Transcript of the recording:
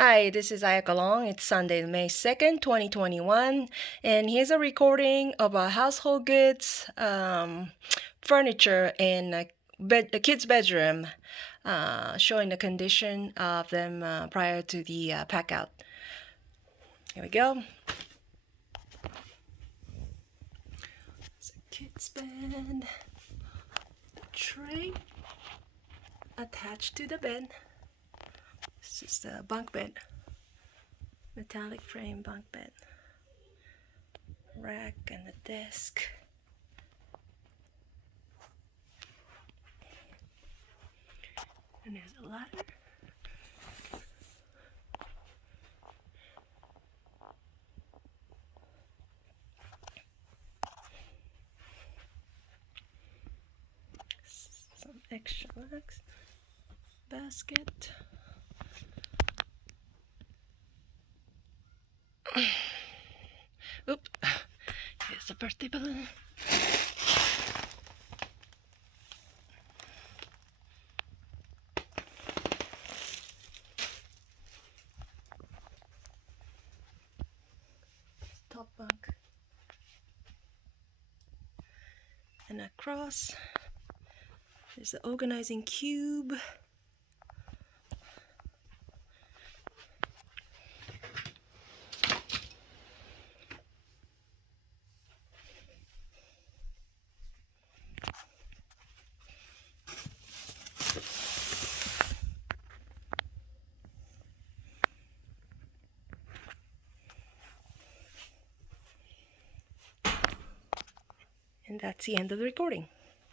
Hi, this is Ayaka Long. It's Sunday, May 2nd, 2021, and here's a recording of a household goods furniture in a kid's bedroom, showing the condition of them prior to the pack out. Here we go. It's a kid's bed, tray attached to the bed. This is the bunk bed, metallic frame bunk bed, rack and a desk. And there's a ladder. Some extra legs, basket. Oop, here's a birthday balloon. Top bunk. And across, there's the organizing cube. And that's the end of the recording.